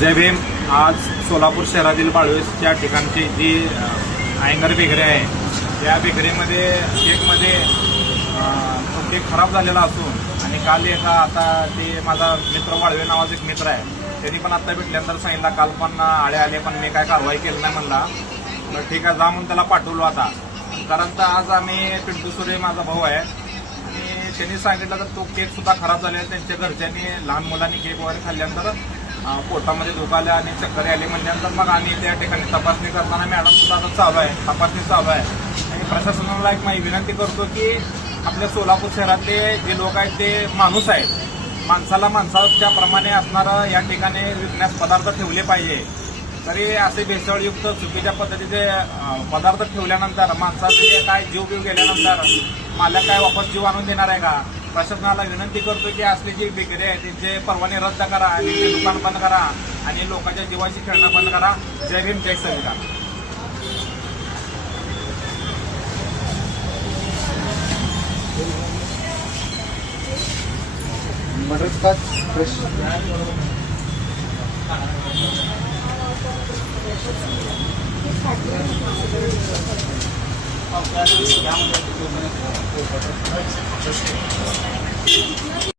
जय भीम। आज सोलापूर शहरातील बाळवेस या ठिकाणची जी अयंगार बेकरी आहे या बेकरीमध्ये केकमध्ये तो केक खराब झालेला असून आणि काल आता ते माझा मित्र वाळवे नावाचा एक मित्र आहे त्यांनी पण आत्ता भेटल्यानंतर सांगितलं काल पण आळे आले पण मी काय कारवाई केली नाही म्हणला। तर ठीक आहे जा म्हणून त्याला पाठवलो आता। कारण तर आज आम्ही पिंटू सुरे माझा भाऊ आहे आणि त्यांनी सांगितलं तर तो केक सुद्धा खराब झालेला त्यांच्या घरच्यांनी लहान मुलांनी केक वगैरे खाल्ल्यानंतर पोटामध्ये दुखाले आणि चक्कर आले म्हणल्यानंतर मग आम्ही त्या ठिकाणी तपासणी करताना मॅडम सुद्धा आता चालू आहे, तपासणी चालू आहे। आणि प्रशासनाला एक माझी विनंती करतो की आपल्या सोलापूर शहरातले जे लोक आहेत ते माणूस आहेत, माणसाला माणसाच्या प्रमाणे असणारं या ठिकाणी विकण्यास पदार्थ ठेवले पाहिजे। तरी असे भेसळयुक्त चुकीच्या पद्धतीचे पदार्थ ठेवल्यानंतर माणसाचे काय जीव गेल्यानंतर मालक काय वापस जीव आणून देणार आहे का? प्रशासनाला विनंती करतो की असली जी बेकरी आहे त्यांचे परवाने रद्द करा आणि ते दुकान बंद करा आणि लोकांच्या जीवाशी खेळणं बंद करा। जय भीम, जय संविधान। Butterscotch fresh Thank you.